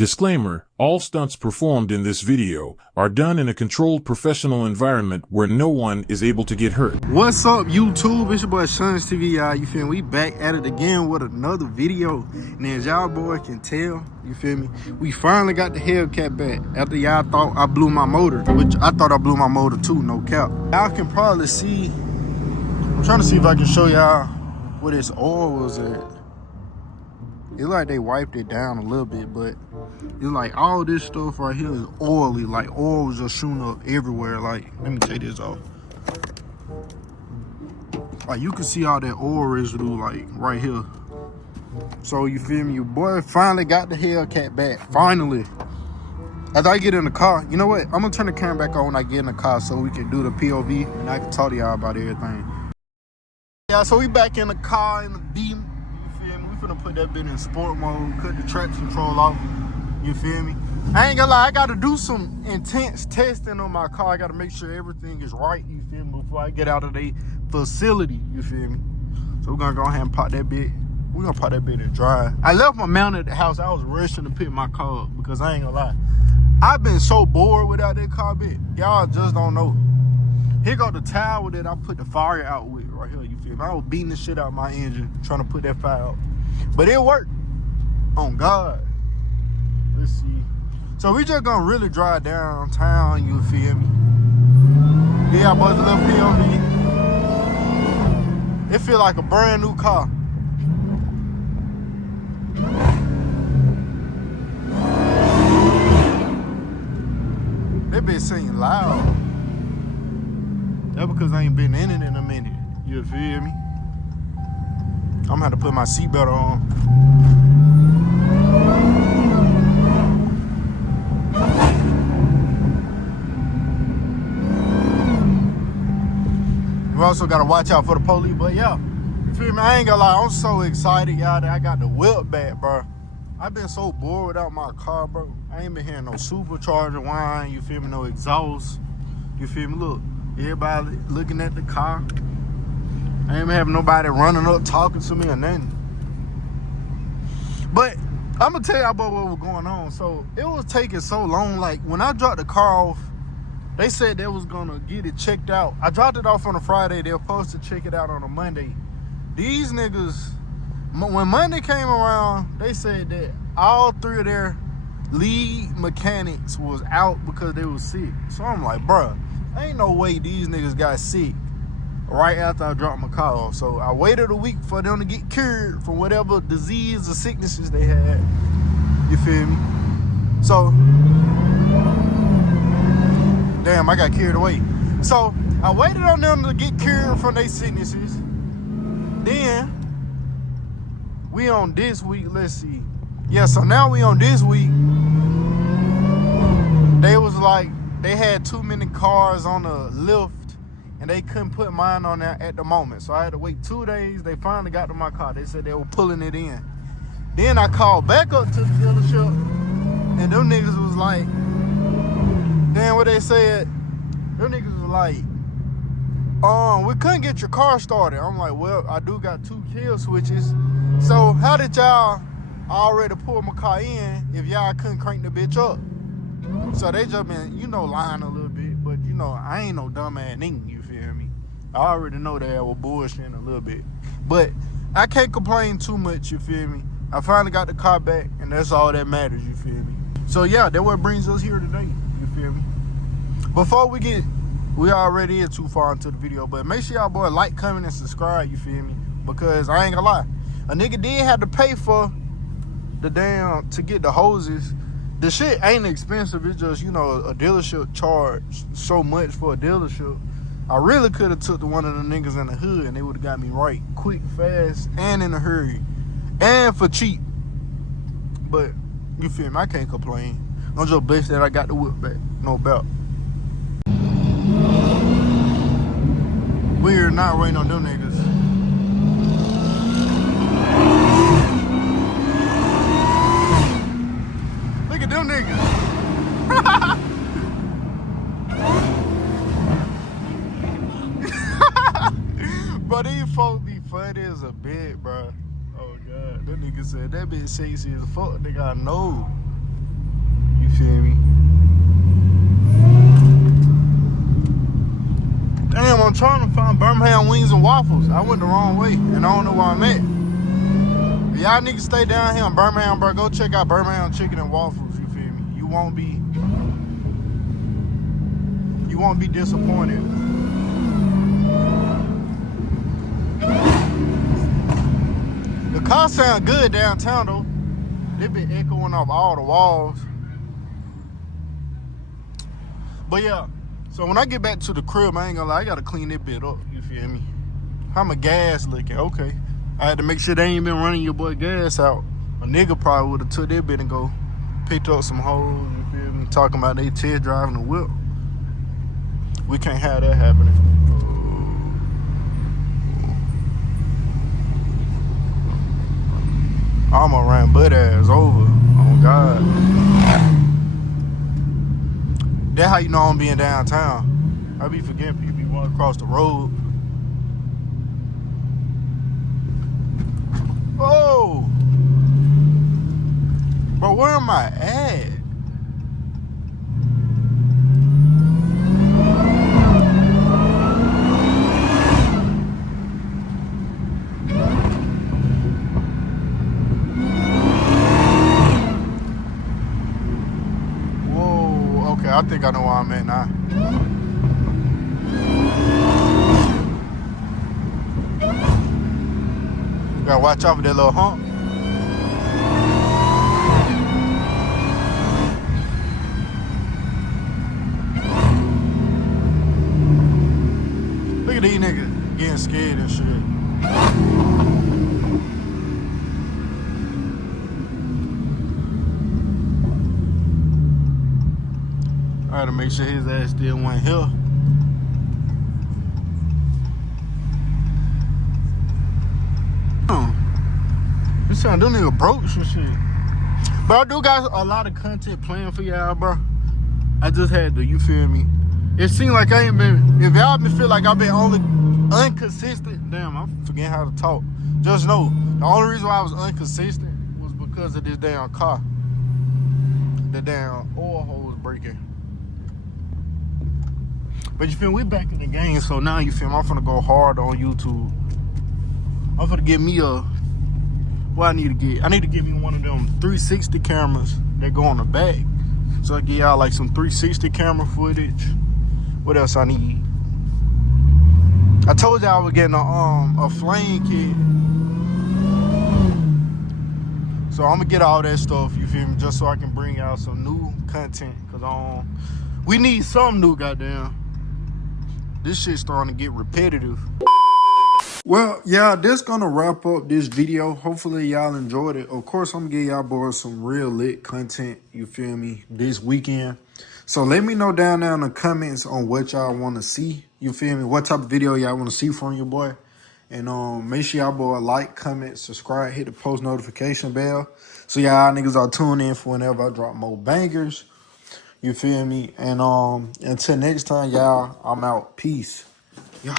Disclaimer, all stunts performed in this video are done in a controlled professional environment where no one is able to get hurt. What's up, YouTube? It's your boy Shuns TV, y'all. You feel me? We back at it again with another video. And as y'all boy can tell, you feel me? We finally got the Hellcat back after y'all thought I blew my motor, which I thought I blew my motor too, no cap. Y'all can probably see, I'm trying to see if I can show y'all where this oil was at. It's like they wiped it down a little bit, but it's like all this stuff right here is oily. Like oil was just shooting up everywhere. Like, let me take this off. Like you can see all that oil residue like right here. So you feel me? Your boy finally got the Hellcat back. Finally. As I get in the car, you know what? I'm gonna turn the camera back on when I get in the car so we can do the POV and I can talk to y'all about everything. Yeah, so we back in the car in the beam. Finna put that bit in sport mode, cut the traction control off, you feel me? I ain't gonna lie, I gotta do some intense testing on my car. I gotta make sure everything is right, you feel me, before I get out of the facility, you feel me? So we're gonna go ahead and pop that bit. We're gonna pop that bit in dry. I left my mount at the house. I was rushing to pick my car up because I ain't gonna lie, I've been so bored without that car bit. Y'all just don't know. Here go the towel that I put the fire out with right here, you feel me? I was beating the shit out of my engine, trying to put that fire out. But it worked. On God. Let's see. So we just gonna really drive downtown, you feel me? Yeah, I bought a little POV. It feel like a brand new car. That bitch singing loud. That's because I ain't been in it in a minute. You feel me? I'm gonna have to put my seatbelt on. We also gotta watch out for the police, but yeah, you feel me? I ain't gonna lie, I'm so excited, y'all, that I got the whip back, bro. I've been so bored without my car, bro. I ain't been hearing no supercharger whine, you feel me? No exhaust, you feel me? Look, everybody looking at the car. I ain't having nobody running up talking to me or nothing. But I'm gonna tell y'all about what was going on. So it was taking so long. Like when I dropped the car off, they said they was gonna get it checked out. I dropped it off on a Friday. They were supposed to check it out on a Monday. These niggas, when Monday came around, they said that all three of their lead mechanics was out because they was sick. So I'm like, bruh, ain't no way these niggas got sick right after I dropped my car off. So I waited a week for them to get cured from whatever disease or sicknesses they had. You feel me? So, damn, I got carried away. So I waited on them to get cured from their sicknesses. Then we on this week, let's see. Yeah, so now we on this week. They was like, they had too many cars on the lift and they couldn't put mine on there at the moment. So I had to wait 2 days. They finally got to my car. They said they were pulling it in. Then I called back up to the dealership and them niggas was like, damn, what they said, them niggas was like, we couldn't get your car started. I'm like, well, I do got 2 kill switches. So how did y'all already pull my car in if y'all couldn't crank the bitch up? So they just been, you know, lying a little bit, but you know, I ain't no dumb ass nigga, you feel me? I already know that I was bullshitting a little bit, but I can't complain too much, you feel me? I finally got the car back, and that's all that matters, you feel me? So yeah, that's what brings us here today, you feel me? Before we already in too far into the video, but make sure y'all boy like, comment, and subscribe, you feel me? Because I ain't gonna lie, a nigga did have to pay for the damn, to get the hoses. The shit ain't expensive. It's just, you know, a dealership charge so much for a dealership. I really could have took to one of the niggas in the hood and they would have got me right quick, fast, and in a hurry. And for cheap. But, you feel me? I can't complain. I'm just blessed that I got the whip back. No doubt. We're not waiting on them niggas. Look at them niggas. But these folks be funny as a bit, bro. Oh God, that nigga said that bitch sexy as fuck. Nigga, I know. I'm trying to find Birmingham wings and waffles. I went the wrong way, and I don't know where I'm at. If y'all niggas stay down here in Birmingham, bro, go check out Birmingham chicken and waffles. You feel me? You won't be disappointed. The car sound good downtown though. They been echoing off all the walls. But yeah, so when I get back to the crib, I ain't gonna lie, I gotta clean that bit up. You feel me? How my gas looking? Okay. I had to make sure they ain't been running your boy gas out. A nigga probably would have took that bit and go picked up some hoes. You feel me? Talking about they test driving the whip. We can't have that happening. I'ma ran butt ass over. Oh God. That's how you know I'm being downtown. I be forgetting people be walking across the road. Oh, bro, where am I at? Whoa, okay, I think I know where I'm at now. Gotta watch out for that little hump. Look at these niggas getting scared and shit. I had to make sure his ass still went here. This sound them nigga broke some shit. But I do got a lot of content planned for y'all, bro. I just had to, you feel me? It seemed like I ain't been, if y'all been feel like I've been only inconsistent, damn, I'm forgetting how to talk. Just know, the only reason why I was inconsistent was because of this damn car. The damn oil hose breaking. But you feel, we back in the game, so now you feel me, I'm finna go hard on YouTube. I'm finna get me a, what I need to get? I need to get me one of them 360 cameras that go on the back. So I get y'all like some 360 camera footage. What else I need? I told y'all I was getting a flame kit. So I'm gonna get all that stuff, you feel me, just so I can bring y'all some new content. Cause we need some new, goddamn. This shit's starting to get repetitive. Well, yeah, that's gonna wrap up this video. Hopefully y'all enjoyed it. Of course, I'm gonna give y'all boys some real lit content, you feel me, this weekend. So let me know down there in the comments on what y'all want to see, you feel me, what type of video y'all want to see from your boy. And make sure y'all boy like, comment, subscribe, hit the post notification bell so y'all niggas are tuned in for whenever I drop more bangers, you feel me. And until next time, y'all, I'm out. Peace. Yeah.